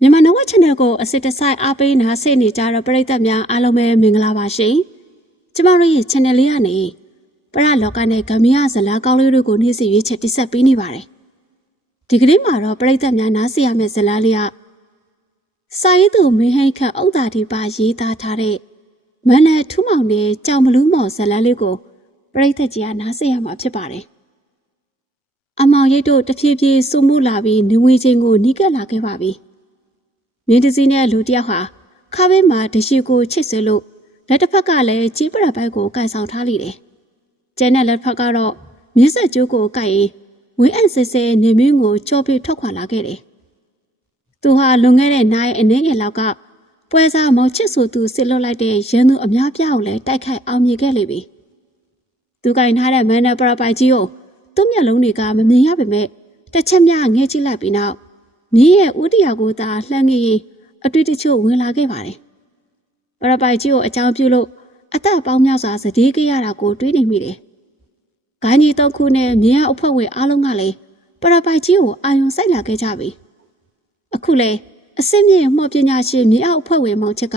မြန်မာနဝ channel ကိုအစစ်တစိုက်အားပေးနာဆင်နေကြတော့ပရိသတ်များအားလုံးပဲမင်္ဂလာပါရှင်။ကျမတို့ရဲ့ channel လေးကနေပရလောကနဲ့ဂမယဇလာကောင်းလေးတို့ကိုနေ့စဉ်ရွေးချက်တိဆက်ပေးနေပါတယ်။ဒီကနေ့မှာတော့ပရိသတ်များနားဆင်ရမယ့်ဇလာလေးကစာရေးသူမင်းဟိတ်ခန့်ဥဒ္ဒါဒီပါရေးသားထားတဲ့မန္တထူးမောင်နဲ့ကြောင်မလူးမော်ဇလာလေးကိုပရိသတ်ကြီးကနားဆင်ရမှာဖြစ်ပါတယ်။အမောင်ရိတ်တို့တဖြည်းဖြည်းစုမှုလာပြီးနေဝေချင်းကိုနီးကပ်လာခဲ့ပါပြီ။ မင်းတစည်းနဲ့လူတစ်ယောက်ဟာခါဘေးမှာတရှိကိုချစ်စလို့လက်တစ်ဖက်ကလည်းကြီးပရပိုက်ကိုကန်ဆောင်ထားလိတယ်။ကျန်တဲ့လက်တစ်ဖက်ကတော့မြင်းဆက်ကျိုးကိုကိုက်ရင်ဝင်းအံ့ဆဲဆဲနေမင်းကိုကြောပြီးထွက်ခွာလာခဲ့တယ်။သူဟာလွန်ခဲ့တဲ့နိုင်အနေငယ်လောက်ကပွဲစားမောင်ချစ်ဆိုသူစစ်လွတ်လိုက်တဲ့ရန်သူအများပြားကိုလည်းတိုက်ခိုက်အောင်မြင်ခဲ့လိမ့်ပြီ။သူကင်ထားတဲ့မန်နပရပိုက်ကြီးကိုသူ့မျက်လုံးတွေကမမြင်ရပေမဲ့တစ်ချက်မျှငဲကြည့်လိုက်ပြီးနောက် မြင်းရဲ့ဥတီယာကိုသာလှမ်းငေးရင်အတွေ့တချို့ဝင်လာခဲ့ပါတယ်။ပရပိုက်ကြီးကိုအကြောင်းပြုလို့အသက်ပေါင်းများစွာစတေးကြရတာကိုတွေးနေမိတယ်။ဂိုင်းကြီးတော့ခုနဲ့မြင်းရအဖွဲ့ဝင်အားလုံးကလည်းပရပိုက်ကြီးကိုအာယုံစိုက်လာခဲ့ကြပြီ။အခုလေအစ်စ်မြင့်မော်ပညာရှင်မြင်းအောင်အဖွဲ့ဝင်မောင်ချက်က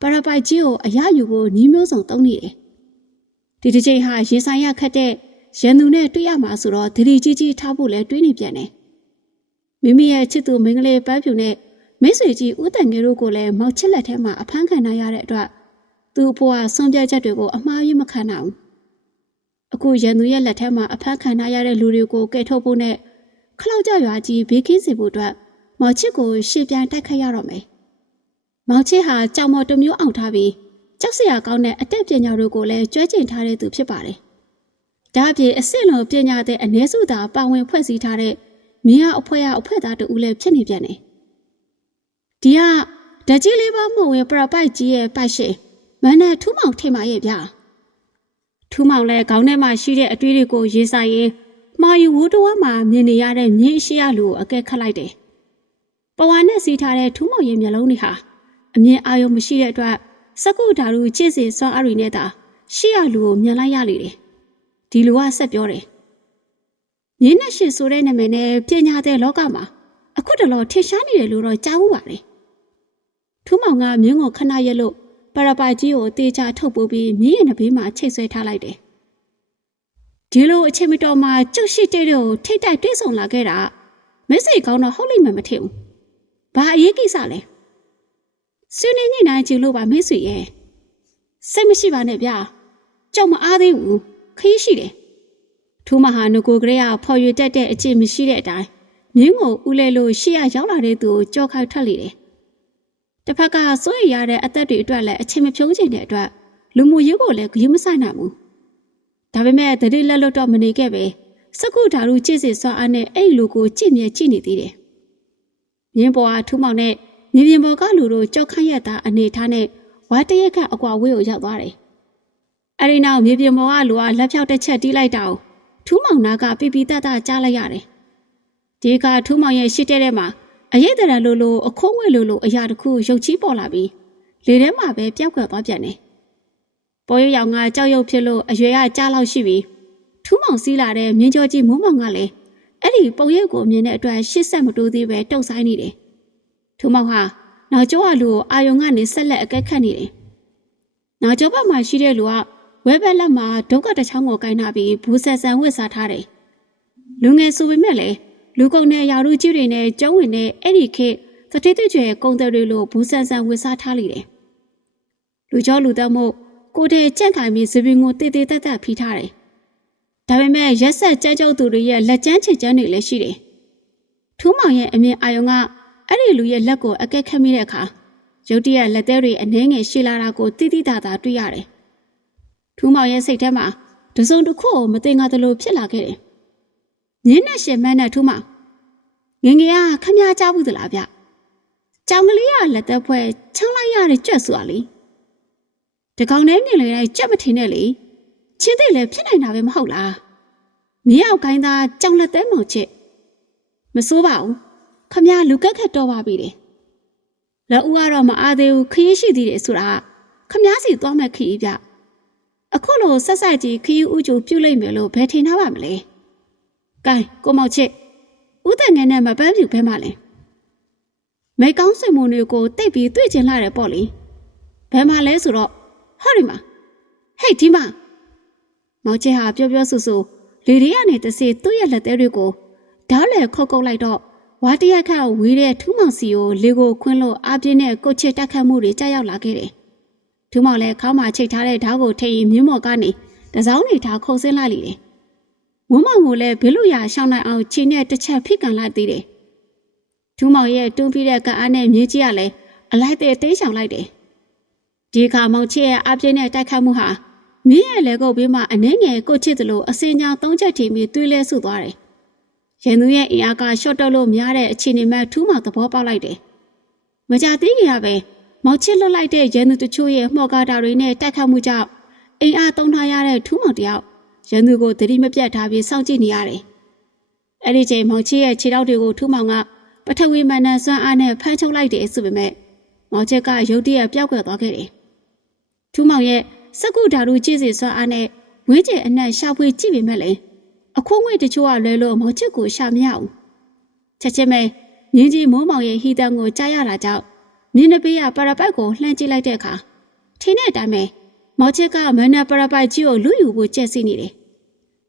ပရပိုက်ကြီးကိုအရယူဖို့ညီးမျိုးစုံတုံးနေတယ်။ဒီတစ်ချိန်ဟာရင်ဆိုင်ရခတ်တဲ့ရန်သူနဲ့တွေ့ရမှာဆိုတော့ဒလီကြီးကြီးထားဖို့လဲတွေးနေပြန်တယ်။ မိမိရဲ့ချစ်သူမင်္ဂလေးပန်းဖြူနဲ့မိတ်ဆွေကြီးဦးတန်ငယ်တို့ကိုလည်းမောက်ချစ်လက်ထဲမှာအဖမ်းခံရတဲ့အတွက်သူ့အဖေကဆုံးပြချက်တွေကိုအမှားယွင်းမခံနိုင်ဘူးအခုရန်သူရဲ့လက်ထဲမှာအဖမ်းခံရတဲ့လူတွေကိုကယ်ထုတ်ဖို့နဲ့ခလောက်ကြရွာကြီးဘေးကင်းစေဖို့အတွက်မောင်ချစ်ကိုရှေ့ပြန်တိုက်ခတ်ရတော့မယ်မောင်ချစ်ဟာကြောင်မော်တစ်မျိုးအောင်ထားပြီးကြောက်စရာကောင်းတဲ့အတက်ပညာတို့ကိုလည်းကျွဲကျင်ထားတဲ့သူဖြစ်ပါတယ်ဒါအပြင်အစ်စ်လွန်ပညာတဲ့အ ਨੇ စုသာပါဝင်ဖွဲ့စည်းထားတဲ့ မင်းကအဖွဲရအဖွဲသားတူလည်းဖြစ်နေပြန်တယ်။ဒီကဓာကြီးလေးပါမဟုတ်ဝင်ပရပိုက်ကြီးရဲ့ပိုက်ရှင်မန်းနဲ့ထူးမောင်ထိမရဲ့ဗျာ။ထူးမောင်လည်းခေါင်းထဲမှာရှိတဲ့အတွေးတွေကိုရေးစားရင်မာယူဝူတဝါမှာမြင်နေရတဲ့မြင်းရှိရလူကိုအကဲခတ်လိုက်တယ်။ပဝါနဲ့စီးထားတဲ့ထူးမောင်ရဲ့မျက်လုံးတွေဟာအမြင်အာရုံမရှိတဲ့အတွက်စကုဓာရုချစ်စီစွမ်းအားတွေနဲ့သာရှိရလူကိုမြင်လိုက်ရလေတယ်။ဒီလူကဆက်ပြောတယ်။ မြင်းနဲ့ရှင်ဆိုတဲ့နာမည်နဲ့ပညာတဲ့လောကမှာအခုတလောထင်ရှားနေတယ်လို့တော့ကြားမှုပါတယ်။ထူးမောင်ကမြင်းကိုခဏရက်လို့ပရပိုက်ကြီးကိုအသေးချာထုတ်ပိုးပြီးမြင်းရဲ့နဘေးမှာချိတ်ဆွဲထားလိုက်တယ်။ဒီလိုအချိန်မတော်မှာကျုပ်ရှိတဲ့ကိုထိတ်တိုက်တွေးဆုံလာခဲ့တာမက်ဆေ့ကောင်းတော့ဟုတ်လိမ့်မယ်မထင်ဘူး။ဘာအရေးကိစ္စလဲ။ဆွေးနွေးညှိနှိုင်းကြည့်လို့ပါမိတ်ဆွေရဲ့။စိတ်မရှိပါနဲ့ဗျာ။ကြောက်မအားသေးဘူး။ခရီးရှိတယ်။ ထူးမဟာနကိုကလေးကဖော်ရွတက်တဲ့အကျင့်မရှိတဲ့အတိုင်းမြင်းကိုဦးလဲလို့ရှေ့ရရောက်လာတဲ့သူကိုကြောက်ခိုက်ထွက်လေတယ်။တစ်ဖက်ကစိုးရိမ်ရတဲ့အသက်တွေအတွက်လည်းအချိန်မဖြုံးချင်တဲ့အတွက်လူမှုရေးကိုလည်းဂရုမစိုက်နိုင်ဘူး။ဒါပေမဲ့တတိလက်လွတ်တော့မနေခဲ့ပဲစကုဓာရုကြည့်စီစွာအားနဲ့အဲ့ဒီလူကိုကြည့်မြဲကြည့်နေသေးတယ်။မြင်းပေါ်ကထူးမောင်နဲ့မြင်းပြင်ပေါ်ကလူတို့ကြောက်ခန့်ရတာအနေထားနဲ့ဝါတရက်ကအကွာဝေးကိုရောက်သွားတယ်။အဲဒီနောက်မြေပြင်ပေါ်ကလူကလက်ဖြောက်တစ်ချက်တီးလိုက်တာကို ထူးမောင်နာကပြပြတတကြားလိုက်ရတယ်။ဒီကထူးမောင်ရဲ့ရှစ်တဲ့ထဲမှာအရေးတရလိုလိုအခိုးဝဲလိုလိုအရာတစ်ခုရုပ်ချီးပေါ်လာပြီးလေထဲမှာပဲပျောက်ကွယ်သွားပြန်တယ်။ပေါ်ရရောင်ကကြောက်ရွံ့ဖြစ်လို့အရွယ်ကကြားလောက်ရှိပြီးထူးမောင်စီးလာတဲ့မြင်းကြောကြီးမိုးမောင်ကလည်းအဲ့ဒီပုံရိပ်ကိုမြင်တဲ့အတွက်ရှစ်ဆက်မတိုးသေးပဲတုတ်ဆိုင်နေတယ်။ထူးမောင်ဟာနောက်ကျောကလူကိုအာယုံကနေဆက်လက်အကဲခတ်နေတယ်။နောက်ကျောဘက်မှာရှိတဲ့လူက ဝဲဘက်လက်မှာဒုက္ခတစ်ချောင်းကိုကင်ထားပြီးဘူးဆက်ဆန်ဝစ်စားထားတယ်။လူငယ်ဆိုပေမဲ့လည်းလူကုန်တဲ့ယာရုကြီးတွေနဲ့ကျုံးဝင်တဲ့အဲ့ဒီခေတ်သတိတကျွဲကုံတယ်တွေလိုဘူးဆန်ဆန်ဝစ်စားထားလိတယ်။လူကျော်လူသက်မို့ကိုတဲ့ကြန့်ခိုင်ပြီးစပင်းကိုတေးသေးတက်တက်ဖိထားတယ်။ဒါပေမဲ့ရက်ဆက်ကြဲကြောက်သူတွေရဲ့လက်ကျန်းချစ်ကျန်းတွေလည်းရှိတယ်။ထူးမောင်ရဲ့အမြင်အာယုံကအဲ့ဒီလူရဲ့လက်ကိုအကက်ခတ်မိတဲ့အခါရုတ်တရက်လက်သေးတွေအနှဲငယ်ရှည်လာတာကိုတိတိတသာတွေ့ရတယ်။ ထူးမောင်ရဲ့စိတ်ထဲမှာတစုံတစ်ခုကိုမသိငါသလိုဖြစ်လာခဲ့တယ်။ညင်းနဲ့ရှင်မန်းနဲ့ထူးမောင်ငယ်ငယ်ကခမည်းကြဘူးသလားဗျ။ကြောင်ကလေးကလက်သက်ဖွဲချောင်းလိုက်ရတဲ့ကြွက်ဆိုတာလေ။တကောင်နဲ့မြင်လေတိုင်းကြက်မထင်နဲ့လေ။ချင်းသိလည်းဖြစ်နိုင်တာပဲမဟုတ်လား။မင်းအောင်ကိုင်းသားကြောင်လက်သက်မောင်ချစ်မစိုးပါဘူး။ခမည်းလူကက်ခတ်တော့ပါပြီလေ။လက်ဦးကတော့မအားသေးဘူးခရီးရှိသေးတယ်ဆိုတာကခမည်းစီသွားမဲ့ခရီးဗျ။ အခုလိုဆက်ဆက်ကြီးခီးဥကျူပြုတ်လိုက်မယ်လို့ဘယ်ထင်ထားပါမလဲ။ကဲကိုမောင်ချစ်ဥတန်ငယ်နဲ့မပန်းပြူဘဲမှလဲမိကောင်းဆွေမုံတွေကိုတိတ်ပြီးတွေ့ကျင်လာတယ်ပေါ့လေဘယ်မှာလဲဆိုတော့ဟောဒီမှာဟေ့ဒီမှာမောင်ချေဟာပြောပြောဆူဆူလေတွေကနေတစေသူ့ရဲ့လက်သေးတွေကိုဓာတ်လေခုတ်ကုတ်လိုက်တော့ဝါတရက်ခန့်ဝေးတဲ့ထူးမောင်စီကိုလေကိုခွင်းလို့အပြင်းနဲ့ကိုချစ်တက်ခတ်မှုတွေကြာရောက်လာခဲ့တယ် ထူးမောင်လည်းခေါင်းမှာချိတ်ထားတဲ့ဓာတ်ကိုထိရင်မြင်းမော်ကနေတစောင်းနေထားခုံဆင်းလိုက်လိတယ်ဝန်းမောင်ကိုလည်းဘဲလို့ရရှောင်းနိုင်အောင်ခြေနဲ့တစ်ချက်ဖိကန်လိုက်သေးတယ်ထူးမောင်ရဲ့တွန်းပြီးတဲ့ကအားနဲ့မြေကြီးကလည်းအလိုက်တဲ့တိတ်ဆောင်လိုက်တယ်ဒီအခါမောင်ချစ်ရဲ့အပြင်းနဲ့တိုက်ခတ်မှုဟာမင်းရဲ့လေကုတ်ဘေးမှာအနှဲငယ်ကိုချစ်သလိုအစင်းကြောင်သုံးချက်ထီပြီးသွေးလဲဆုသွားတယ်။ရန်သူရဲ့အင်အားကရှော့တော့လို့များတဲ့အခြေအနေမှထူးမှသဘောပေါက်လိုက်တယ်။မကြသေးခင်ကပဲ မောင်ချစ်လွတ်လိုက်တဲ့ရန်သူတချို့ရဲ့မှော်ကားတာတွေနဲ့တိုက်ခတ်မှုကြောင့်အင်အားသုံးထားရတဲ့ထူးမောင်တယောက်ရန်သူကိုသတိမပြတ်ထားပြီးစောင့်ကြည့်နေရတယ်။အဲ့ဒီချိန်မောင်ချစ်ရဲ့ခြေထောက်တွေကိုထူးမောင်ကပထဝီမန္တန်စွမ်းအားနဲ့ဖမ်းချုပ်လိုက်တယ်ဆိုပေမဲ့မောင်ချစ်ကရုတ်တရက်ပျောက်ကွယ်သွားခဲ့တယ်။ထူးမောင်ရဲ့စက္ကုဓာတုကြည့်စီစွမ်းအားနဲ့ဝင်းကျဲအနက်ရှာဖွေကြည့်ပေမဲ့လည်းအခိုးငွေတချို့ကလွဲလို့မောင်ချစ်ကိုရှာမရဘူးချက်ချင်းပဲမြင်းကြီးမိုးမောင်ရဲ့ဟီတန်ကိုကြားရတာကြောင့် မြင်းနှပေးကပရပတ်ကိုလှမ်းကြည့်လိုက်တဲ့အခါထင်းတဲ့အတိုင်းပဲမောင်ချစ်ကမန်နပရပတ်ကြီးကိုလူယူဖို့ကြက်စီနေတယ်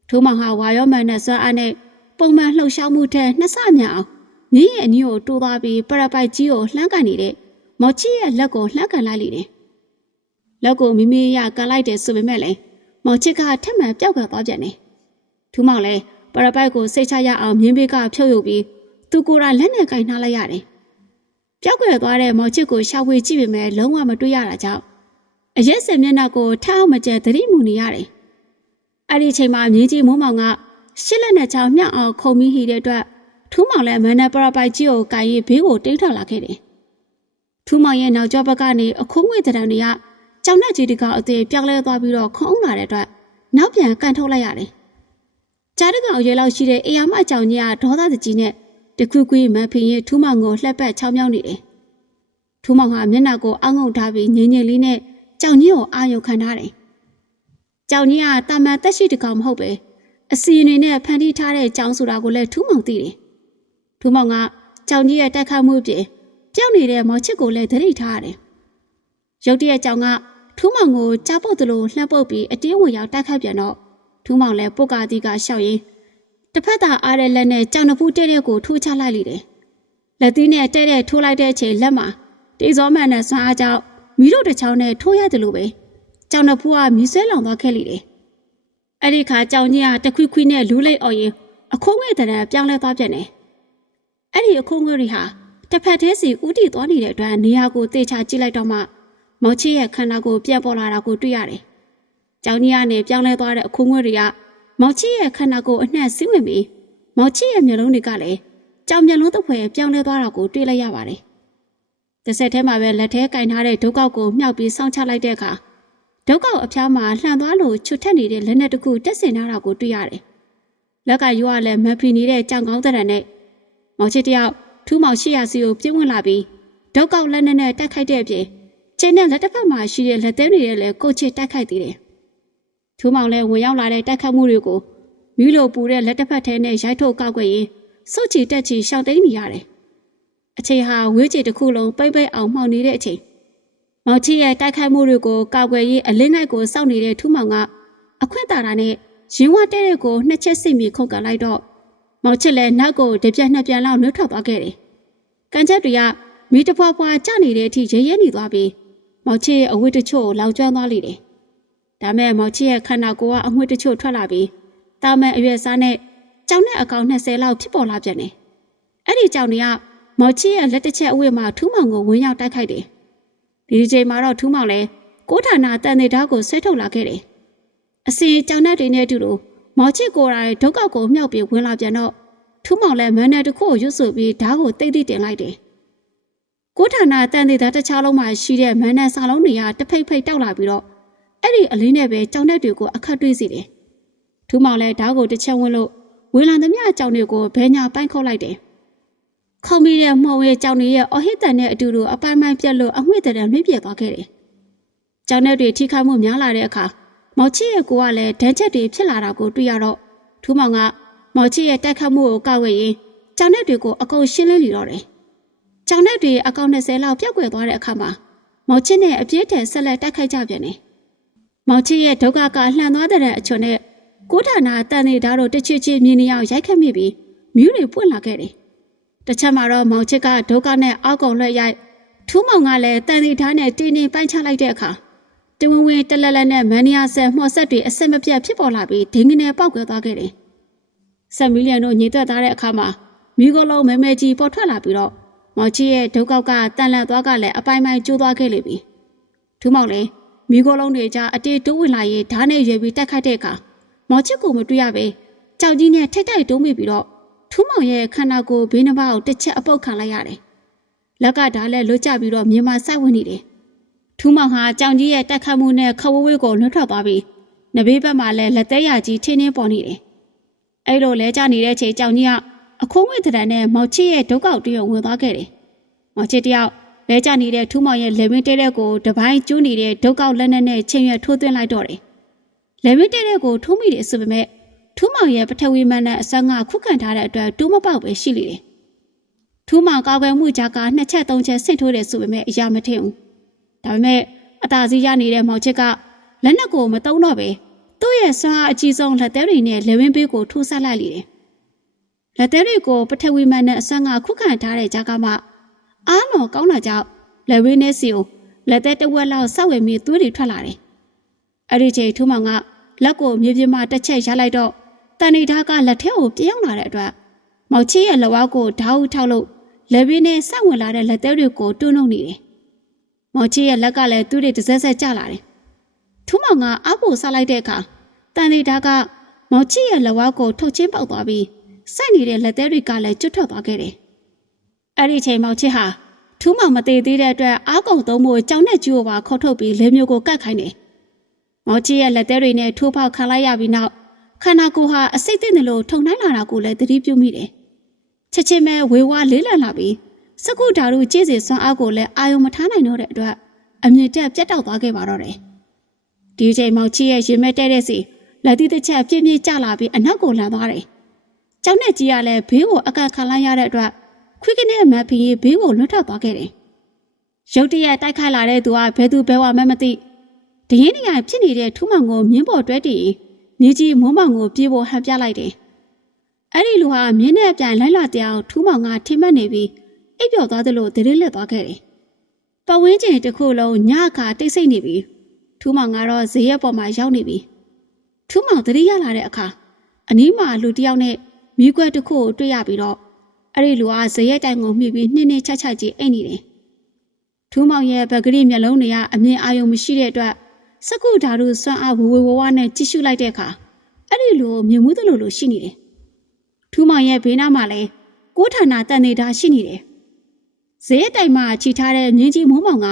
ထိုးမောင်ဟာဝါရောမန်နဲ့စွမ်းအားနဲ့ပုံမှန်လှုပ်ရှားမှုထက်နှစ်ဆများအောင်မြင်းရဲ့အနီးကိုတိုးသွားပြီးပရပတ်ကြီးကိုလှမ်းကန်နေတဲ့မောင်ချစ်ရဲ့လက်ကိုလှမ်းကန်လိုက်လိမ့်တယ်လက်ကိုမိမိရကန်လိုက်တယ်ဆိုပေမဲ့လည်းမောင်ချစ်ကထက်မှန်ပြောက်ကွယ်သွားပြန်တယ်။ထူးမောင်လည်းပရပိုက်ကိုစိတ်ချရအောင်မြင်းဘေးကဖြုတ်ယူပြီးသူကိုယ်တိုင်လက်နဲ့ကင်နှားလိုက်ရတယ်။ ပြောက်ကွယ်သွားတဲ့မောင်ချစ်ကိုရှာဖွေကြည့်ပေမဲ့လုံးဝမတွေ့ရတာကြောင့်အရက်စင်မျက်နှာကိုထအောင်မကျသတိမူနေရတယ်။အဲ့ဒီချိန်မှာမြင်းကြီးမိုးမောင်ကရှစ်လက်နဲ့ချောင်းမြောက်အောင်ခုံပြီးဟီတဲ့အတွက်ထူးမောင်လည်းမန်နပရပိုက်ကြီးကိုကင်ရေးဘေးကိုတိတ်ထွက်လာခဲ့တယ်။ထူးမောင်ရဲ့နောက်ကျောဘက်ကနေအခုံးငွေတံတန်တွေကကြောင်နဲ့ကြီးတကောင်အသေးပြောင်းလဲသွားပြီးတော့ခုံအောင်လာတဲ့အတွက်နောက်ပြန်ကန်ထုတ်လိုက်ရတယ်။ကြားတကောင်အရွယ်လောက်ရှိတဲ့အေယာမအကြောင်ကြီးကဒေါသတကြီးနဲ့ တခုခွေးမဖင်ရဲ့ထူးမောင်ကိုလှက်ပတ်ချောင်းမြောင်းနေတယ်။ထူးမောင်ကမျက်နှာကိုအောင်းငုံထားပြီးငြိမ်ငြိမ်လေးနဲ့ကြောင်ကြီးကိုအာရုံခံထားတယ်။ကြောင်ကြီးကတာမန်တက်ရှိတကောင်မဟုတ်ပဲအစီအနေနဲ့ဖန်တီးထားတဲ့ကြောင်ဆိုတာကိုလည်းထူးမောင်သိတယ်။ထူးမောင်ကကြောင်ကြီးရဲ့တက်ခတ်မှုပြင်ပြောင်းနေတဲ့မောင်ချစ်ကိုလည်းသတိထားရတယ်။ရုတ်တရက်ကြောင်ကထူးမောင်ကိုကြားပုတ်သလိုလှမ်းပုတ်ပြီးအတင်းဝင်ရောက်တိုက်ခတ်ပြန်တော့ထူးမောင်လည်းပုတ်ကာတီကရှောက်ရင်း တစ်ဖက်သာအားတဲ့လက်နဲ့ကြောင်နှဖူးတဲ့တဲ့ကိုထိုးချလိုက်လိတယ်။လက်သီးနဲ့တဲ့တဲ့ထိုးလိုက်တဲ့အချိန်လက်မှာတေဇောမန်နဲ့ဆွမ်းအားကြောင့်မီးတို့တစ်ချောင်းနဲ့ထိုးရတယ်လို့ပဲကြောင်နှဖူးကမြည်ဆွဲလောင်သွားခဲ့လိတယ်။အဲ့ဒီခါကြောင်ကြီးကတခွိခွိနဲ့လူးလိုက်အော်ရင်အခိုးငွေတဲ့တဲ့ပြောင်းလဲသွားပြန်တယ်။အဲ့ဒီအခိုးငွေတွေဟာတစ်ဖက်သေးစီဥတီသွားနေတဲ့အတွက်နေရာကိုတေချာကြည့်လိုက်တော့မှမောင်ချစ်ရဲ့ခန္ဓာကိုယ်ပြက်ပေါ်လာတာကိုတွေ့ရတယ်။ကြောင်ကြီးကနေပြောင်းလဲသွားတဲ့အခုငွေတွေက မောင်ချစ်ရဲ့ခန္ဓာကိုယ်အနှံ့ဆင်းဝင်ပြီးမောင်ချစ်ရဲ့မျက်လုံးတွေကလည်းကြောင်မျက်လုံးတစ်ဖွဲပြောင်းလဲသွားတာကိုတွေ့လိုက်ရပါတယ်။တစ်ဆက်တည်းမှာပဲလက်ထဲကင်ထားတဲ့ဒုက္ခောက်ကိုမြှောက်ပြီးစောင့်ချလိုက်တဲ့အခါဒုက္ခောက်အဖျားမှာလှန်သွားလို့ချွတ်ထက်နေတဲ့လက်နဲ့တစ်ခုတက်ဆင်ထားတာကိုတွေ့ရတယ်။လက်ကယူရလဲမဖီနေတဲ့ကြောင်ကောင်းတဲ့နဲ့မောင်ချစ်တယောက်ထူးမောင်ရှိရစီကိုပြင်းဝင်လာပြီးဒုက္ခောက်လက်နဲ့နဲ့တက်ခိုက်တဲ့အပြင်ချိန်နဲ့လက်တစ်ဖက်မှာရှိတဲ့လက်သေးတွေလည်းကိုချစ်တိုက်ခိုက်သေးတယ်။ ထူးမောင်လည်းဝင်ရောက်လာတဲ့တိုက်ခတ်မှုတွေကိုမြူးလိုပူတဲ့လက်တစ်ဖက်ထဲနဲ့ရိုက်ထုတ်ကောက်ွက်ရင်စုတ်ချီတက်ချီရှောင်တိန်နေရတယ်။အချိန်ဟာဝေးချီတစ်ခုလုံးပိမ့်ပိမ့်အောင်မှောင်နေတဲ့အချိန်မောင်ချီရဲ့တိုက်ခိုက်မှုတွေကိုကောက်ွယ်ရေးအလင်းငိုက်ကိုစောင့်နေတဲ့ထူးမောင်ကအခွင့်တာတာနဲ့ရင်ဝတဲ့တဲ့ကိုနှစ်ချက်စိတ်မြေခုတ်ကန်လိုက်တော့မောင်ချစ်လည်းနောက်ကိုတပြက်နှစ်ပြန်လောက်နှွတ်ထွက်သွားခဲ့တယ်။ကန်ချက်တွေကမိတဖွာဖွာကျနေတဲ့အထိရဲရဲနေသွားပြီးမောင်ချစ်ရဲ့အဝတ်တချို့လောင်ကျွမ်းသွားလိမ့်တယ်။ ဒါမဲ့မောင်ချစ်ရဲ့ခန္ဓာကိုယ်ကအငွေ့တချို့ထွက်လာပြီးတာမန်အရွယ်စားနဲ့ကြောင်နဲ့အကောင်20လောက်ဖြစ်ပေါ်လာပြန်တယ်။အဲ့ဒီကြောင်တွေကမောင်ချစ်ရဲ့လက်တစ်ချက်အဝတ်မှာထူးမောင်ကိုဝင်ရောက်တိုက်ခိုက်တယ်။ဒီချိန်မှာတော့ထူးမောင်လည်းကိုဌာနတန်သေးဓာတ်ကိုဆွဲထုတ်လာခဲ့တယ်။အစင်ကြောင်နဲ့တွေနဲ့အတူတူမောင်ချစ်ကိုယ်တိုင်ဒုက္ခကိုမြှောက်ပြီးဝင်လာပြန်တော့ထူးမောင်လည်းမန်းနဲ့တစ်ခုကိုရွတ်ဆိုပြီးဓာတ်ကိုတိတ်တိတ်တင်လိုက်တယ်။ကိုဌာနတန်သေးသားတစ်ခြားလုံးမှာရှိတဲ့မန်းနဲ့စာလုံးတွေကတဖိတ်ဖိတ်တောက်လာပြီးတော့ အဲ့ဒီအလင်းနဲ့ပဲကြောင်တဲ့တွေကိုအခတ်တွေးစီတယ်။ထူးမောင်လည်းဓာတ်ကိုတစ်ချက်ဝင်လို့ဝင်လာသမျှအကြောင်တွေကိုဘဲညာပိုင်းခုတ်လိုက်တယ်။ခုံပြီးတဲ့မှော်ဝဲကြောင်တွေရဲ့အဟိတန်နဲ့အတူတူအပိုင်းပိုင်းပြက်လို့အငွေ့တဲ့နှိမ့်ပြသွားခဲ့တယ်။ကြောင်တဲ့တွေထိခိုက်မှုများလာတဲ့အခါမောင်ချစ်ရဲ့ကိုကလည်းဒဏ်ချက်တွေဖြစ်လာတာကိုတွေ့ရတော့ထူးမောင်ကမောင်ချစ်ရဲ့တိုက်ခတ်မှုကိုကောက်ဝဲရင်ကြောင်တဲ့တွေကိုအကုန်ရှင်းလင်းလီတော့တယ်။ကြောင်တဲ့တွေအကောင့်20လောက်ပြောက်ကွယ်သွားတဲ့အခါမှာမောင်ချစ်နဲ့အပြည့်ထန်ဆက်လက်တိုက်ခိုက်ကြပြန်တယ်။ မောင်ချစ်ရဲ့ဒုက္ခကလှန်သွားတဲ့အချွန်နဲ့ကိုဌာနာတန်နေဓာတ်တို့တစ်ချစ်ချင်းမြင်နေအောင်ရိုက်ခတ်မိပြီးမြူးတွေပွင့်လာခဲ့တယ်။တစ်ချက်မှာတော့မောင်ချစ်ကဒုက္ခနဲ့အောက်ကောင်လွှဲရိုက်ထူးမောင်ကလည်းတန်နေဓာတ်နဲ့တင်းတင်းပိုင်းချလိုက်တဲ့အခါတဝင်းဝင်းတလက်လက်နဲ့မန်နီယာဆက်မှော့ဆက်တွေအဆက်မပြတ်ဖြစ်ပေါ်လာပြီးဒင်းကနေပေါက်ကွဲသွားခဲ့တယ်။ဆက်မီလီယံတို့ညီသက်သားတဲ့အခါမှာမိဂလုံးမဲမဲကြီးပေါ်ထွက်လာပြီးတော့မောင်ကြီးရဲ့ဒုက္ခကတန်လန့်သွားကလည်းအပိုင်းပိုင်းကျိုးသွားခဲ့လိမ့်ပြီ။ထူးမောင်လည်း မိဂလုံးတွေကြားအတေးတိုးဝင်လာရေးဓာတ်နဲ့ရွယ်ပြီးတက်ခိုက်တဲ့အခါမောင်ချစ်ကိုမတွေ့ရပဲကြောက်ကြီးနဲ့ထိတ်တိုက်တိုးမိပြီးတော့ထူးမောင်ရဲ့ခန္ဓာကိုယ်ဘေးနှပါကိုတစ်ချက်အပုတ်ခံလိုက်ရတယ်။လက်ကဓာတ်လည်းလွတ်ကျပြီးတော့မြေမှာစိုက်ဝင်နေတယ်။ထူးမောင်ဟာကြောင်ကြီးရဲ့တက်ခတ်မှုနဲ့ခဝဝေးကိုလွတ်ထွက်သွားပြီးနဘေးဘက်မှာလည်းလက်သေးရကြီးထင်းထင်းပေါ်နေတယ်။အဲ့လိုလဲကျနေတဲ့ချိန်ကြောင်ကြီးကအခိုးငွေတရံနဲ့မောင်ချစ်ရဲ့ဒုက္ခတရုံဝင်သွားခဲ့တယ်။မောင်ချစ်တယောက် လဲကျနေတဲ့ထူးမောင်ရဲ့လေမင်းတဲတဲ့ကိုတပိုင်းကျူးနေတဲ့ဒုက္ခလက်နဲ့နဲ့ချိန်ရွက်ထိုးသွင်းလိုက်တော့တယ်။လေမင်းတဲတဲ့ကိုထိုးမိတယ်ဆိုပေမဲ့ထူးမောင်ရဲ့ပထဝီမန်နဲ့အစငါခုခံထားတဲ့အတွက်တူးမပေါက်ပဲရှိလိမ့်တယ်။ထူးမောင်ကောက်ွယ်မှုကြားကနှစ်ချက်သုံးချက်ဆင့်ထိုးတယ်ဆိုပေမဲ့အရာမထင်ဘူး။ဒါပေမဲ့အသာစီးရနေတဲ့မောင်ချစ်ကလက်နက်ကိုမတုံးတော့ပဲသူ့ရဲ့ဆွမ်းအားအကြီးဆုံးလက်သေးတွေနဲ့လေဝင်းပေးကိုထိုးဆက်လိုက်လိမ့်တယ်။လက်သေးတွေကိုပထဝီမန်နဲ့အစငါခုခံထားတဲ့ကြားကမှ အားတော်ကောင်းတာကြောင့်လက်ဝင်းနဲ့စီကိုလက်သေးတစ်ဝက်လောက်စောက်ဝယ်ပြီးသွေးတွေထွက်လာတယ်။အဲ့ဒီချိန်ထူးမောင်ကလက်ကိုမြေပြင်မှာတစ်ချက်ရလိုက်တော့တန်နေသားကလက်ထဲကိုပြောင်းလာတဲ့အတွက်မောင်ချစ်ရဲ့လက်ဝါးကိုဓာတ်ဦးထောက်လို့လက်ဝင်းနဲ့စောက်ဝင်လာတဲ့လက်သေးတွေကိုတွန်းနှုတ်နေတယ်။မောင်ချစ်ရဲ့လက်ကလည်းသူ့တွေတစ်စက်ဆက်ကျလာတယ်။ထူးမောင်ကအဖို့ဆလိုက်တဲ့အခါတန်နေသားကမောင်ချစ်ရဲ့လက်ဝါးကိုထုတ်ချင်းပေါက်သွားပြီးစိုက်နေတဲ့လက်သေးတွေကလည်းကျွတ်ထွက်သွားခဲ့တယ်။ အဲ့ဒီချိန်မောင်ချစ်ဟာထူးမောင်မသေးသေးတဲ့အတွက်အာကုံသုံးဖို့ကြောင်နဲ့ကျူကိုပါခေါ်ထုတ်ပြီးလေမျိုးကိုကတ်ခိုင်းတယ်။မောင်ချစ်ရဲ့လက်သေးတွေနဲ့ထိုးပေါက်ခံလိုက်ရပြီးနောက်ခန္ဓာကိုယ်ဟာအစိတ်သိနေလို့ထုံနှိုင်းလာတာကိုလည်းသတိပြုမိတယ်။ချက်ချင်းပဲဝေဝါလေးလံလာပြီးစကုဓာရုကျေးစီစွမ်းအားကိုလည်းအာယုံမထားနိုင်တော့တဲ့အတွက်အမြင့်တက်ပြတ်တောက်သွားခဲ့ပါတော့တယ်။ဒီချိန်မောင်ချီရဲ့ရင်မဲ့တဲတဲ့စီလက်သီးတစ်ချက်ပြင်းပြင်းကျလာပြီးအနောက်ကိုလန်သွားတယ်။ကြောက်နဲ့ကြီးကလည်းဘေးကိုအကန်ခံလိုက်ရတဲ့အတွက် ခွေးကနေမဖင်ကြီးဘေးကိုလွတ်ထွက်သွားခဲ့တယ်။ရုတ်တရက်တိုက်ခိုက်လာတဲ့သူကဘယ်သူဘဲဝမှမသိတရင်နေရဖြစ်နေတဲ့ထူးမောင်ကိုမြင်းပေါ်တွဲတည်မြေကြီးမုံမောင်ကိုပြေးဖို့ဟန်ပြလိုက်တယ်။အဲ့ဒီလူဟာမြင်းနဲ့အပြန်လိုက်လာတဲ့အောင်ထူးမောင်ကထိမ့်မှတ်နေပြီးအိပ်ပျော်သွားသလိုတရေလက်သွားခဲ့တယ်။ပဝင်းကျင်တစ်ခုလုံးညအခါတိတ်ဆိတ်နေပြီးထူးမောင်ကတော့ဇေယျပေါ်မှာရောက်နေပြီ။ထူးမောင်တတိရလာတဲ့အခါအနီးမှာလူတစ်ယောက်နဲ့မိကွက်တစ်ခုကိုတွေ့ရပြီးတော့ အဲ့ဒီလူကဇေယျတိုင်ကိုမြှစ်ပြီးနှင်းနှင်းချက်ချက်ကြီးအိတ်နေတယ်။ထူးမောင်ရဲ့ဗကတိမျက်လုံးတွေကအမြင်အာရုံမရှိတဲ့အတွက်စကုဓာတုစွမ်းအားဝဝဝဝနဲ့ကြည့်ရှုလိုက်တဲ့အခါအဲ့ဒီလိုမြင်မှုသလိုလိုရှိနေတယ်။ထူးမောင်ရဲ့ဘေးနားမှာလည်းကိုးဌာနာတန်နေတာရှိနေတယ်။ဇေယျတိုင်မှာခြိထားတဲ့မြင်းကြီးမိုးမောင်က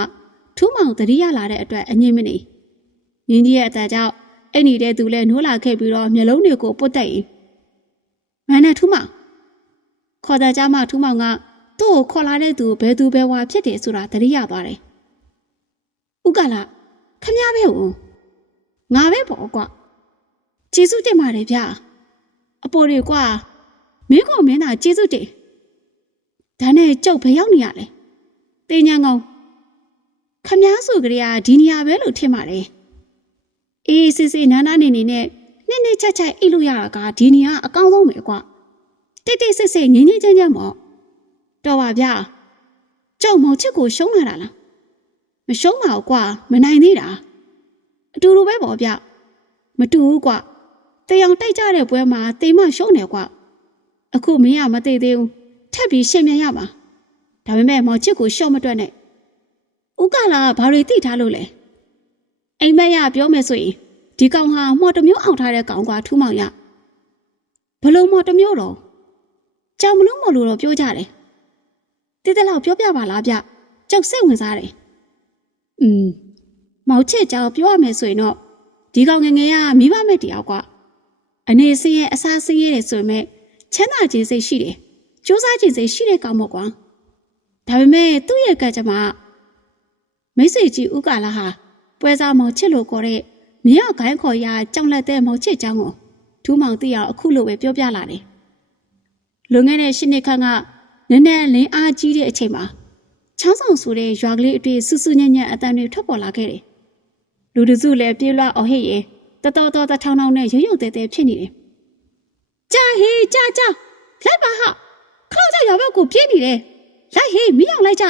ထူးမောင်တတိယလာတဲ့အတွက်အငြင်းမနေ။မြင်းကြီးရဲ့အတန်ကြောင့်အဲ့နေတဲ့သူလည်းနိုးလာခဲ့ပြီးတော့မျက်လုံးတွေကိုပုတ်တက်ရင်မန်းနဲ့ထူးမောင် ခေါ်တဲ့ကြားမှာထူးမောင်ကသူ့ကိုခေါ်လာတဲ့သူဘယ်သူဘယ်ဝါဖြစ်တယ်ဆိုတာတတိယသွားတယ်။ဥက္ကလာခမရပဲဦးငါပဲပေါ့ကွာကျေးဇူးတင်ပါတယ်ဗျာအပေါ်တွေကွာမင်းကမင်းသာကျေးဇူးတင်ဒါနဲ့ကြုတ်ဘယ်ရောက်နေရလဲတင်ညာကောင်ခမည်းဆိုကြရဒီနေရာပဲလို့ထင်ပါတယ်အေးစစ်စစ်နားနားနေနေနဲ့နှစ်နှစ်ချက်ချက်အိတ်လို့ရတာကဒီနေရာအကောင်းဆုံးပဲကွာ တိတ်တိတ်ဆိတ်ဆိတ်ငင်းငင်းချမ်းချမ်းပေါ့တော်ပါဗျာကျုံမောင်ချစ်ကိုရှုံးလာတာလားမရှုံးပါဘူးကွာမနိုင်သေးတာအတူတူပဲပေါ့ဗျမတူဘူးကွာတေအောင်တိုက်ကြတဲ့ပွဲမှာတေမရှုံးတယ်ကွာအခုမင်းကမသေးသေးဘူးထပ်ပြီးရှင်းမြန်ရမှာဒါပေမဲ့မောင်ချစ်ကိုရှော့မတွက်နဲ့ဥက္ကလာကဘာတွေသိထားလို့လဲအိမ်မက်ရပြောမယ်ဆိုရင်ဒီကောင်ဟာမော်တမျိုးအောင်ထားတဲ့ကောင်ကွာထူးမောင်ရဘလုံးမော်တမျိုးတော့ ကြောင်မလို့မော်လို့တော့ပြောကြတယ်တိတက်လောက်ပြောပြပါလားဗျကြောက်စိတ်ဝင်စားတယ်อืมမောင်ချစ်ကြောင်ပြောရမယ်ဆိုရင်တော့ဒီကောင်ငယ်ငယ်ကမိဘမဲ့တယောက်ကွာအနေစင်းရဲ့အစားစင်းရဲ့ဆိုပေမဲ့ချမ်းသာခြင်းစိတ်ရှိတယ်စူးစမ်းခြင်းစိတ်ရှိတဲ့ကောင်ပေါ့ကွာဒါပေမဲ့သူ့ရဲ့ကကြမှာမိတ်ဆွေကြီးဥက္ကလာဟာပွဲစားမောင်ချစ်လို့ခေါ်တဲ့မြောက်ခိုင်းခေါ်ရကြောင်လက်တဲ့မောင်ချစ်ချောင်းကိုထူးမောင်သိအောင်အခုလိုပဲပြောပြလာတယ် လွန်ခဲ့တဲ့ရှစ်နှစ်ခန့်ကနည်းနည်းလင်းအားကြီးတဲ့အချိန်မှာချောင်းဆောင်ဆိုတဲ့ရွာကလေးအတွေ့ဆူဆူညံ့ညံ့အတန်တွေထွက်ပေါ်လာခဲ့တယ်။လူတစုလည်းပြေးလွှတ်အောင်ဟိတ်ရဲတတော်တော်တထောင်ထောင်နဲ့ရုံရုံတဲတဲဖြစ်နေတယ်။ကြာဟေးကြာကြာလိုက်ပါဟာခလောက်ကြရွာဘက်ကိုပြေးနေတယ်။လိုက်ဟေးမီးအောင်လိုက်ကြ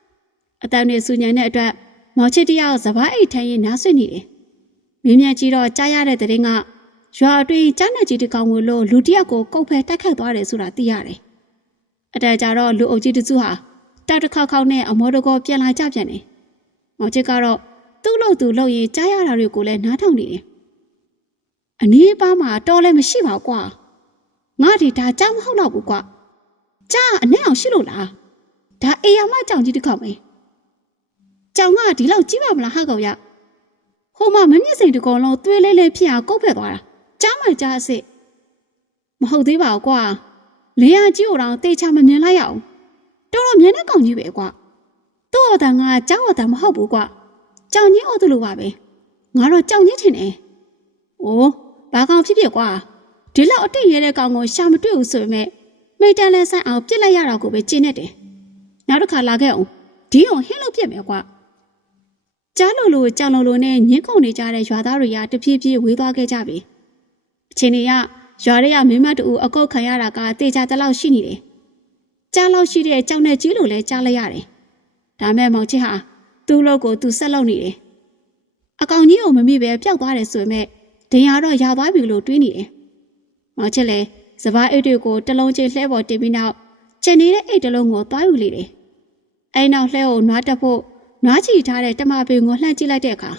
။အတန်တွေဆူညံ့တဲ့အတွက်မောင်ချစ်တယောက်စပားအိတ်ထိုင်ရင်နားဆွနေတယ်။မြင်းမြတ်ကြီးတော့ကြားရတဲ့တဲ့င်းက ရွာအတွင်းကြားနေကြီးတစ်ကောင်ကိုလို့လူတစ်ယောက်ကိုကုတ်ဖဲတိုက်ခတ်သွားတယ်ဆိုတာသိရတယ်။အတန်ကြာတော့လူအုပ်ကြီးတစုဟာတောက်တစ်ခေါက်ခေါက်နဲ့အမောတကောပြန်လာကြပြန်တယ်။မောင်ချစ်ကတော့သူ့လို့သူ့လို့ရင်ကြားရတာတွေကိုလည်းနားထောင်နေတယ်။အနည်းပါးမှာတော်လည်းမရှိပါဘူးကွာ။ငါဒီဒါကြောက်မဟုတ်တော့ဘူးကွာ။ကြားအနဲ့အောင်ရှိလို့လား။ဒါအေယာမကြောင်ကြီးတစ်ခေါက်ပဲ။ကြောင်ကဒီလောက်ကြီးပါမလားဟာကောင်ရ။ဟိုမှာမမျက်စိတကောင်လုံးသွေးလေးလေးဖြစ်အောင်ကုတ်ဖက်သွားတာ။ ကြားမှကြားအစ်စ်မဟုတ်သေးပါဘူးကွာ။လေယာကြီးကိုတော့တေချာမမြင်လိုက်ရအောင်။တော်တော်မြင်တဲ့ကောင်ကြီးပဲကွာ။သူ့အတန်ကကြောက်အတန်မဟုတ်ဘူးကွာ။ကြောင်ကြီးအော်သူလိုပါပဲ။ငါတော့ကြောင်ကြီးထင်တယ်။အိုးဘာကောင်ဖြစ်ဖြစ်ကွာ။ဒီလောက်အတိတ်ရဲတဲ့ကောင်ကိုရှာမတွေ့ဘူးဆိုပေမဲ့မိတ်တန်လဲဆိုင်အောင်ပြစ်လိုက်ရတာကိုပဲကျင်းနေတယ်။နောက်တစ်ခါလာခဲ့အောင်ဒီအောင်ဟင်းလို့ပြစ်မယ်ကွာ။ကြားလိုလိုကြောင်လိုလိုနဲ့ညင်းကုန်နေကြတဲ့ရွာသားတွေကတဖြည်းဖြည်းဝေးသွားခဲ့ကြပြီ။ အချိန်တွေကရွာတွေကမင်းမတူအကုတ်ခံရတာကတေချာတလောက်ရှိနေတယ်။ကြားလောက်ရှိတဲ့ကြောင်နဲ့ကြီးလိုလဲကြားလိုက်ရတယ်။ဒါမဲ့မောင်ချစ်ဟာသူ့လို့ကိုသူဆက်လုပ်နေတယ်။အကောင်ကြီးကိုမမိပဲပျောက်သွားတယ်ဆိုပေမဲ့ဒင်ရတော့ရသွားပြီလို့တွေးနေတယ်။မောင်ချစ်လည်းစပားအိတ်တွေကိုတလုံးချင်းလှဲပေါ်တင်ပြီးနောက်ကျန်နေတဲ့အိတ်တစ်လုံးကိုသွားယူလေတယ်။အဲနောက်လှဲကိုနွားတက်ဖို့နွားချီထားတဲ့တမပင်ကိုလှမ်းကြည့်လိုက်တဲ့အခါ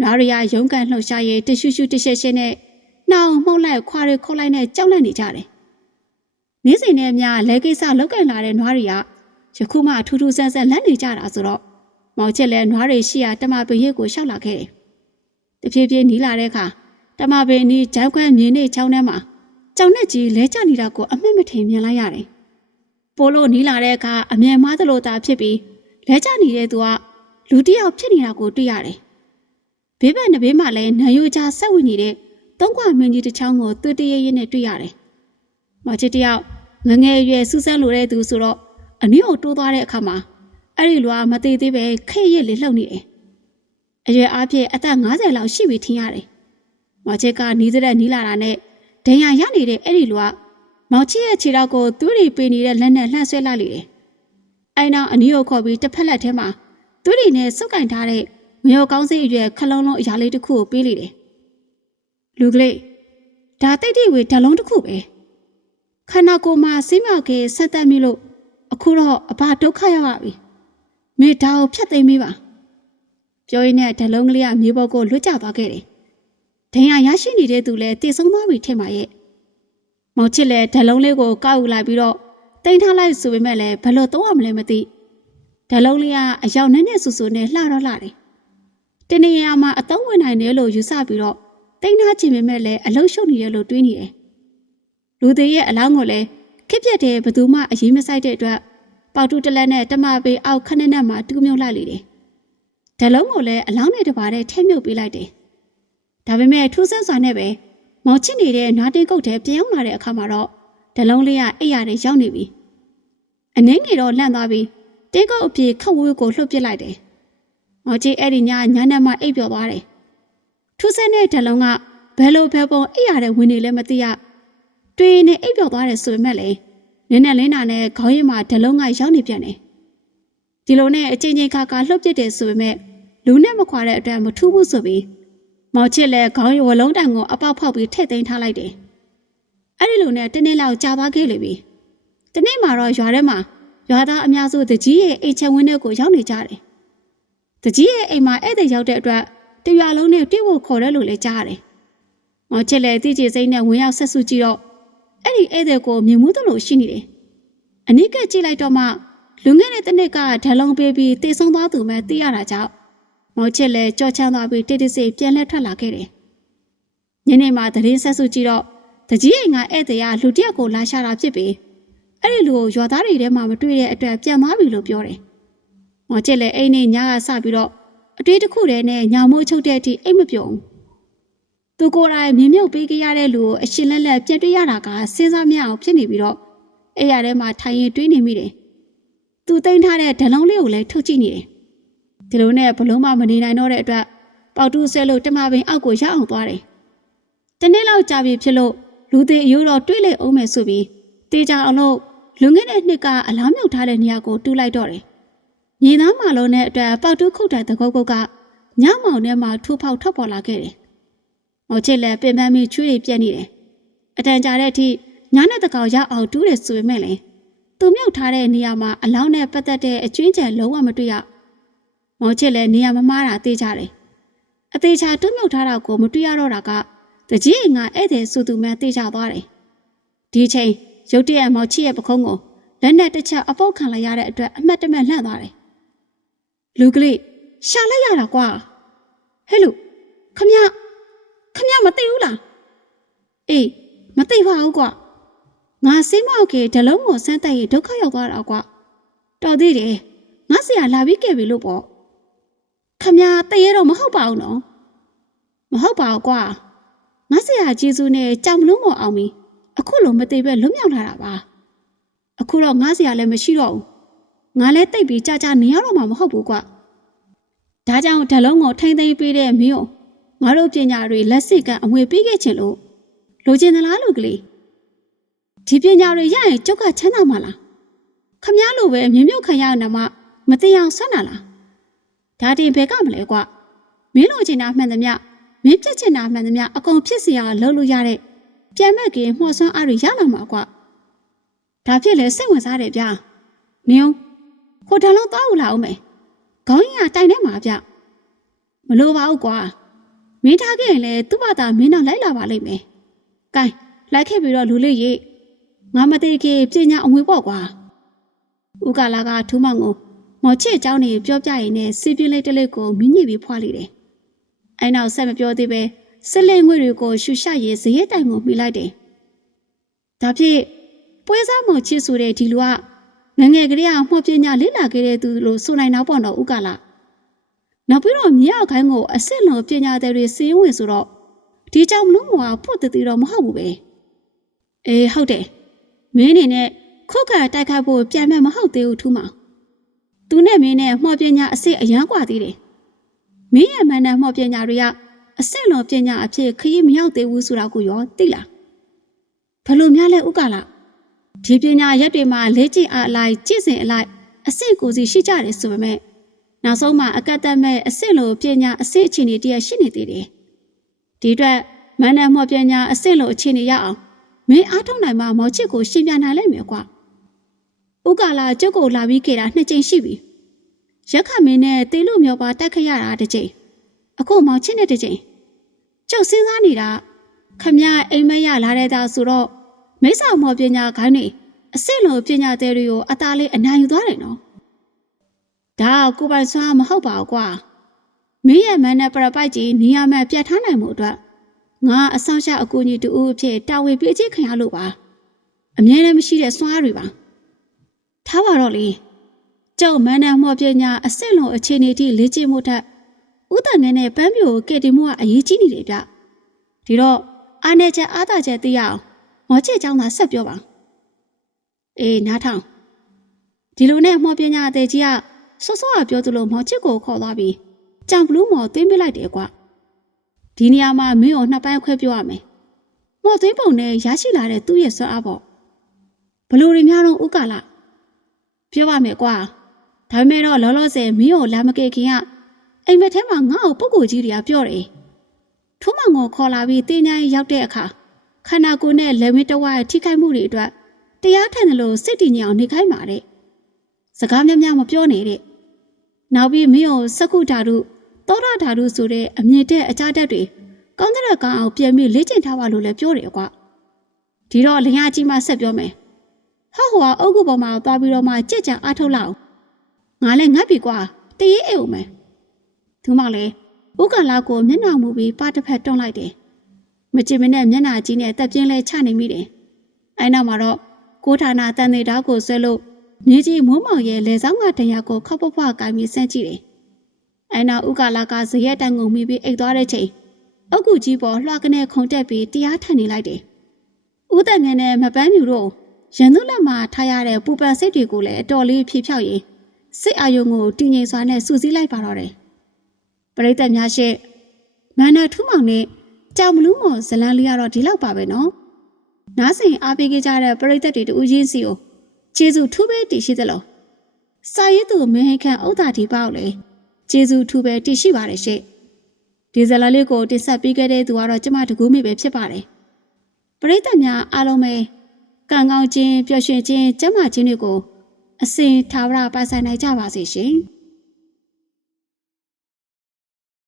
နွားရရရုံးကန်လှုပ်ရှားရေးတရှူရှူတရှက်ရှက်နဲ့ နှောင်မှုတ်လိုက်ခွာရခုတ်လိုက်နဲ့ကြောက်လန့်နေကြတယ်။နေ့စဉ်နဲ့အများလဲကိစ္စလောက်ကင်လာတဲ့နွားတွေကယခုမှထူးထူးဆန်းဆန်းလန့်နေကြတာဆိုတော့မောင်ချက်လဲနွားတွေရှိရာတမပင်ရိပ်ကိုရှောက်လာခဲ့တယ်။တဖြည်းဖြည်းနီးလာတဲ့အခါတမပင်နီးဂျောက်ခွန်းမြင်းနေချောင်းထဲမှာကြောင်နဲ့ကြီးလဲကျနေတာကိုအမှတ်မထင်မြင်လိုက်ရတယ်။ပိုးလို့နီးလာတဲ့အခါအမြင်မားသလိုသာဖြစ်ပြီးလဲကျနေတဲ့သူကလူတစ်ယောက်ဖြစ်နေတာကိုတွေ့ရတယ်။ဘေးဘက်နှစ်ဘေးမှာလည်းနံရိုးကြားဆက်ဝင်နေတဲ့ သုံးခွမင်းကြီးတစ်ချောင်းကိုတွေ့တရရနဲ့တွေ့ရတယ်။မော်ချစ်တယောက်ငငယ်ရွယ်စူးစမ်းလိုတဲ့သူဆိုတော့အနည်းကိုတိုးသွားတဲ့အခါမှာအဲ့ဒီလူကမသေးသေးပဲခေရစ်လေးလှုပ်နေတယ်။အရွယ်အားဖြင့်အသက်50လောက်ရှိပြီထင်ရတယ်။မော်ချစ်ကနီးတဲ့နီးလာတာနဲ့ဒဏ်ရာရနေတဲ့အဲ့ဒီလူကမောင်ချစ်ရဲ့ခြေထောက်ကိုသွေးတွေပေနေတဲ့လက်နဲ့လှမ်းဆွဲလိုက်လေတယ်။အဲ့နောက်အနည်းကိုခေါ်ပြီးတစ်ဖက်လက်ထဲမှာသွေးတွေနဲ့စုပ်ကင်ထားတဲ့မယောကောင်းစိတ်အရွယ်ခလုံးလုံးအရာလေးတစ်ခုကိုပေးလိုက်တယ်။ လူကလေးဒါတိတ်တိတ်ဝေဓာလုံးတစ်ခုပဲ။ခန္ဓာကိုယ်မှာစိမကေဆက်သက်မိလို့အခုတော့အဘဒုက္ခရောက်ရပြီ။မေဒါကိုဖြတ်သိမ်းမိပါ။ပြောရင်းနဲ့ဓာလုံးကလေးကမြေပေါ်ကိုလွတ်ကျသွားခဲ့တယ်။ဒဏ်ရာရရှိနေတဲ့သူလည်းတည်ဆုံးသွားပြီထင်ပါရဲ့။မောင်ချစ်လည်းဓာလုံးလေးကိုကောက်ယူလိုက်ပြီးတော့တင်ထားလိုက်ဆိုပေမဲ့လည်းဘယ်လိုသုံးရမလဲမသိ။ဓာလုံးလေးကအယောက်နဲ့နဲ့ဆူဆူနဲ့လှတော့လှတယ်။တနေရာမှာအသုံးဝင်နိုင်တယ်လို့ယူဆပြီးတော့ တင်ထားခြင်းပေမဲ့လည်းအလုံးရှုပ်နေတယ်လို့တွေးနေတယ်။လူသေးရဲ့အလောင်းကိုလည်းခစ်ပြက်တဲ့ဘသူမှအရေးမဆိုင်တဲ့အတွက်ပေါတူတလက်နဲ့တမပေအောက်ခနဲ့နဲ့မှတူးမြုပ်လိုက်လေတယ်။ဓာလုံးကိုလည်းအလောင်းနဲ့တပါးနဲ့ထဲမြုပ်ပေးလိုက်တယ်။ဒါပေမဲ့ထူးဆန်းစွာနဲ့ပဲမောင်ချစ်နေတဲ့နာတင်ကုတ်ထဲပြန်ရောက်လာတဲ့အခါမှာတော့ဓာလုံးလေးကအိပ်ရတယ်ရောက်နေပြီ။အနှင်းငယ်တော့လန့်သွားပြီးတင်းကုတ်အပြေခက်ဝေးကိုလှုပ်ပစ်လိုက်တယ်။မောင်ချစ်အဲ့ဒီညညာနဲ့မှအိပ်ပျော်သွားတယ်။ ထူးဆန်းတဲ့ဓာလုံးကဘယ်လိုဘယ်ပုံအိပ်ရတဲ့ဝင်နေလဲမသိရ။တွေးနေအိပ်ပျော်သွားတယ်ဆိုပေမဲ့လည်းနင်းနဲ့လင်းနာနဲ့ခေါင်းရည်မှာဓလုံးကရောက်နေပြန်တယ်။ဒီလိုနဲ့အချင်းချင်းခါခါလှုပ်ပစ်တယ်ဆိုပေမဲ့လူနဲ့မခွာတဲ့အတွက်မထူးဘူးဆိုပြီးမောင်ချစ်လည်းခေါင်းရည်ဝလုံးတန်ကိုအပေါက်ဖောက်ပြီးထည့်သိမ်းထားလိုက်တယ်။အဲ့ဒီလိုနဲ့တနေ့လောက်ကြာသွားခဲ့လေပြီ။တနေ့မှာတော့ရွာထဲမှာရွာသားအများစုတကြီးရဲ့အိမ်ချဝင်းထဲကိုရောက်နေကြတယ်။တကြီးရဲ့အိမ်မှာဧည့်သည်ရောက်တဲ့အတွက် တရွာလုံးနဲ့တိဖို့ခေါ်တယ်လို့လည်းကြားရတယ်။မောင်ချစ်လည်းတိကျစိမ့်နဲ့ဝင်ရောက်ဆက်စုကြည့်တော့အဲ့ဒီဧည့်သည်ကိုမြင်မှုသလိုရှိနေတယ်။အနိကကြည့်လိုက်တော့မှလူငယ်တဲ့တနစ်ကဓာလုံးပေးပြီးတေဆုံးသွားသူမှသိရတာကြောင့်မောင်ချစ်လည်းကြောချမ်းသွားပြီးတိတ်တိတ်ဆိတ်ပြန်လဲထွက်လာခဲ့တယ်။ညနေမှသတင်းဆက်စုကြည့်တော့တကြီးအိမ်ကဧည့်သည်ကလူတစ်ယောက်ကိုလာရှာတာဖြစ်ပြီးအဲ့ဒီလူကိုရွာသားတွေထဲမှာမတွေ့တဲ့အတွက်ပြန်သွားပြီလို့ပြောတယ်။မောင်ချစ်လည်းအိမ်နဲ့ညကစပြီးတော့ အတွေ့တစ်ခုတည်းနဲ့ညောင်မိုးချုပ်တဲ့အထိအိမ်မပြုံဘူး။သူကိုယ်တိုင်မြင်မြုပ်ပေးခဲ့ရတဲ့လူကိုအရှင်လက်လက်ပြတ်တွေ့ရတာကစဉ်းစားမရအောင်ဖြစ်နေပြီးတော့အဲ့ရထဲမှာထိုင်ရင်တွေးနေမိတယ်။ "तू သူသိမ်းထားတဲ့ဒလုံးလေးကိုလည်းထုတ်ကြည့်နေတယ်ဒီလိုနဲ့ဘလုံးမမနေနိုင်တော့တဲ့အတွက်ပေါတူးဆွဲလို့တမပင်အောက်ကိုရောက်အောင်သွားတယ်တနေ့လောက်ကြာပြီဖြစ်လို့လူသေးအယိုးတော့တွေးလိုက်အောင်မယ်ဆိုပြီးတေးကြအောင်လို့လူငယ်တဲ့နှစ်ကအလားမြုပ်ထားတဲ့နေရာကိုတူးလိုက်တော့တယ် မြေသားမလုံးနဲ့အတွက်ပေါတူးခုတ်တဲ့တကုတ်ကုတ်ကညမောင်ထဲမှာထူဖောက်ထွက်ပေါ်လာခဲ့တယ်။မော်ချစ်လည်းပင်ပန်းပြီးချွေးတွေပြက်နေတယ်။အတန်ကြာတဲ့အထိညာနဲ့တကောင်ရောက်အောင်တူးတယ်ဆိုပေမဲ့လည်းသူမြုပ်ထားတဲ့နေရာမှာအလောင်းနဲ့ပတ်သက်တဲ့အကျွင်းချံလုံးဝမတွေ့ရ။မော်ချစ်လည်းနေရာမမားတာသိကြတယ်။အသေးချာတူးမြုပ်ထားတာကိုမတွေ့ရတော့တာကတကြီးငါဧည့်သည်ဆိုသူမှသိကြသွားတယ်။ဒီချိန်ရုတ်တရက်မော်ချစ်ရဲ့ပခုံးကိုလက်နဲ့တစ်ချက်အပုတ်ခံလိုက်ရတဲ့အတွက်အမတ်တမဲ့လှန့်သွားတယ်။ လူကလေးရှာလိုက်ရတာကွာဟဲ့လူခမရခမရမသိဘူးလားအေးမသိပါဘူးကွာငါစိမ့်မောက်ကေဒလုံးကိုစမ်းတက်ရေးဒုက္ခရောက်သွားတာကွာတော်သေးတယ်ငါဆရာလာပြီးခဲ့ပြီလို့ပေါ့ခမရတရေတော့မဟုတ်ပါဘူးနော်မဟုတ်ပါဘူးကွာငါဆရာဂျေစုနဲ့ကြောင်မလုံးမော်အောင်ပြီအခုလိုမသိပဲလွတ်မြောက်လာတာပါအခုတော့ငါဆရာလည်းမရှိတော့ဘူး ငါလည်းတိတ်ပြီးကြာကြာနေရတော့မှာမဟုတ်ဘူးကွာဒါကြောင့်ဓလုံးကိုထိမ့်သိမ်းပေးတဲ့မင်းကိုငါတို့ပညာတွေလက်စစ်ကအမွေပေးခဲ့ချင်လို့လိုချင်သလားလို့ကလေးဒီပညာတွေရရင်ကျုပ်ကချမ်းသာမှာလားခမည်းလိုပဲမြင်မြုပ်ခံရအောင်မှမသိအောင်ဆွမ်းတာလားဒါတင်ဘယ်ကမလဲကွမင်းလိုချင်တာမှန်သမျှမင်းပြစ်ချင်တာမှန်သမျှအကုန်ဖြစ်စီအောင်လုပ်လို့ရတဲ့ပြန်မဲ့ကင်မှော်ဆွမ်းအားတွေရလာမှာကွဒါဖြစ်လေစိတ်ဝင်စားတယ်ဗျာနင်း ဟိုဒါလုံးသွားဦးလာအောင်မယ်ခေါင်းကြီးကတိုင်ထဲမှာဗျမလိုပါဘူးကွာမင်းထားခဲ့ရင်လည်းသူ့ဘာသာမင်းတော့လိုက်လာပါလိမ့်မယ်ကဲလိုက်ခဲ့ပြီးတော့လူလေးရေငါမသေးခင်ပညာအငွေပေါ့ကွာဥကလာကထူးမောင်ကိုမော်ချစ်အကြောင်းတွေပြောပြရင်းနဲ့စီပြင်းလေးတစ်လက်ကိုမိညစ်ပြီးဖွာလိုက်တယ်အဲနောက်ဆက်မပြောသေးပဲစစ်လက်ငွေတွေကိုရှူရှရေးဇရဲတိုင်ကိုမိလိုက်တယ်ဒါဖြင့်ပွဲစားမော်ချစ်ဆိုတဲ့ဒီလူက ငငယ်ကလေးကမှောပညာလေ့လာခဲ့တဲ့သူလို့ဆိုနိုင်တော့ပေါ့နော်ဥက္ကလာနောက်ပြီးတော့မြေအောက်ခိုင်းကိုအစ်စ်လွန်ပညာသည်တွေစီးဝင်ဆိုတော့ဒီကြောင့်မလို့ကဖို့တည်တည်တော့မဟုတ်ဘူးပဲအေးဟုတ်တယ်မင်းအနေနဲ့ခုတ်ကတိုက်ခိုက်ဖို့ပြန်မဲ့မဟုတ်သေးဘူးထူးမောင်သူနဲ့မင်းနဲ့မှောပညာအစ်စ်အရန်กว่าသေးတယ်မင်းရဲ့မန်နဲ့မှောပညာတွေကအစ်စ်လွန်ပညာအဖြစ်ခရီးမရောက်သေးဘူးဆိုတာကိုရောသိလားဘယ်လိုများလဲဥက္ကလာ ဒီပညာရက်တွေမှာလေ့ကျင့်အားအလိုက်ကျင့်စဉ်အလိုက်အဆင့်ကိုစီရှိကြတယ်ဆိုပေမဲ့နောက်ဆုံးမှာအကတ်တမဲ့အဆင့်လိုပညာအဆင့်အခြေအနေတည်းရှိနေသေးတယ်။ဒီအတွက်မန္တမောပညာအဆင့်လိုအခြေအနေရအောင်မင်းအားထုတ်နိုင်မှမော်ချစ်ကိုရှင်းပြနိုင်လိမ့်မယ်ကွာ။ဥက္ကလာကျုပ်ကိုလာပြီးခဲ့တာနှစ်ကြိမ်ရှိပြီ။ရက်ခမင်းနဲ့တေလူမျိုးပါတိုက်ခတ်ရတာတစ်ကြိမ်။အခုမောင်ချစ်နဲ့တစ်ကြိမ်။ကျုပ်စဉ်းစားနေတာခမရအိမ်မက်ရလာတဲ့သားဆိုတော့ မိစ္ဆာမော်ပညာခိုင်းနေအစ်စ်လိုပညာသည်တွေကိုအသားလေးအနိုင်ယူသွားတယ်နော်ဒါကကိုပိုင်ဆွမ်းမဟုတ်ပါဘူးကွာမင်းရဲ့မန်နဲ့ပရပိုက်ကြီးနေရာမှပြတ်ထားနိုင်မှုအတွက်ငါအဆောင်ရှအကူကြီးတူဦးအဖြစ်တာဝန်ပေးခြင်းခံရလို့ပါအမြဲတမ်းမရှိတဲ့စွမ်းအားတွေပါထားပါတော့လေကျုပ်မန်နဲ့မော်ပညာအစ်စ်လိုအခြေအနေထိလေ့ကျင့်မှုထက်ဥဒ္ဒငယ်နဲ့ပန်းပြိုကဲတင်မှုကအရေးကြီးနေတယ်ဗျဒီတော့အားနေချက်အားသာချက်သိရအောင် မော်ချစ်အကြောင်းသာဆက်ပြောပါအေးနားထောင်ဒီလိုနဲ့မော်ပညာအသေးကြီးကဆော့ဆော့ပြောသလိုမော်ချစ်ကိုခေါ်သွားပြီးကြောင်ဘလူးမော်သွင်းပြလိုက်တယ်ကွာဒီနေရာမှာမင်းကိုနှစ်ပိုင်းခွဲပြောရမယ်မော်သွင်းပုံနဲ့ရရှိလာတဲ့သူ့ရဲ့ဆွမ်းအားပေါ့ဘလူတွေများတော့ဥက္ကလာပြောပါမယ်ကွာဒါပေမဲ့တော့လောလောဆယ်မင်းကိုလာမကခင်ကအိမ်မက်ထဲမှာငါ့ကိုပုပ်ကိုကြီးတွေကပြောတယ်ထိုးမငေါ်ခေါ်လာပြီးတင်းညာရောက်တဲ့အခါ ခန္ဓာကိုယ်နဲ့လက်ဝင်းတစ်ဝါးထိခိုက်မှုတွေအတွက်တရားထန်တယ်လို့စိတ်တည်ငြိမ်အောင်နေခိုင်းပါတဲ့စကားများများမပြောနဲ့တဲ့နောက်ပြီးမင်းကိုစကုဓာတုသောတာဓာတုဆိုတဲ့အမြင့်တဲ့အကြတက်တွေကောင်းတဲ့ကောင်းအောင်ပြန်ပြီးလေ့ကျင့်ထားပါလို့လည်းပြောတယ်ကွာဒီတော့လင်ယာကြီးမှဆက်ပြောမယ်ဟောဟိုကအုတ်ကုပေါ်မှာသွားပြီးတော့မှကြက်ကြအားထုတ်လောက်ငါလည်းငတ်ပြီကွာတရေအိမ်ဦးမယ်သူမလည်းဥက္ကလာကိုမျက်နှာမူပြီးပါတစ်ဖက်တွန်းလိုက်တယ် မကြင်မနဲ့မျက်နှာကြီးနဲ့တက်ပြင်းလဲချနေမိတယ်အဲနောက်မှာတော့ကိုဌာနတန်သေးတာကိုဆွဲလို့မြေကြီးမွန်းမောင်ရဲ့လေဆောင်ကတရားကိုခောက်ပွားကိုင်းပြီးစမ်းကြည့်တယ်။အဲနောက်ဥက္ကလာကဇရက်တန်ကိုမိပြီးအိတ်သွားတဲ့ချိန်အုတ်ကူကြီးပေါ်လွှာကနေခုန်တက်ပြီးတရားထန်နေလိုက်တယ်။ဥဒငယ်နဲ့မပန်းမြူတို့ရန်သူလက်မှာထားရတဲ့ပူပန်စိတ်တွေကိုလည်းအတော်လေးဖြေဖြောက်ရင်စိတ်အာယုံကိုတည်ငြိမ်စွာနဲ့စူးစီးလိုက်ပါတော့တယ်ပရိသတ်များရှေ့မန္တထူးမောင်နဲ့ ကြောင်မလူးမော်ဇလန်းလေးကတော့ဒီလောက်ပါပဲနော်နားဆင်အားပေးကြတဲ့ပရိသတ်တွေတူချင်းစီကိုကျေးဇူးထူးပဲတည်ရှိသလိုစာရေးသူမင်းဟိခန့်ဥဒ္ဒါဒီပေါ့လေကျေးဇူးထူးပဲတည်ရှိပါတယ်ရှေ့ဒီဇလန်းလေးကိုတင်ဆက်ပေးခဲ့တဲ့သူကတော့ကျမတကူမိပဲဖြစ်ပါတယ်ပရိသတ်များအားလုံးပဲကံကောင်းခြင်းပျော်ရွှင်ခြင်းကျမ်းမာခြင်းတွေကိုအစဉ်သာဝရပိုင်ဆိုင်နိုင်ကြပါစေရှင်။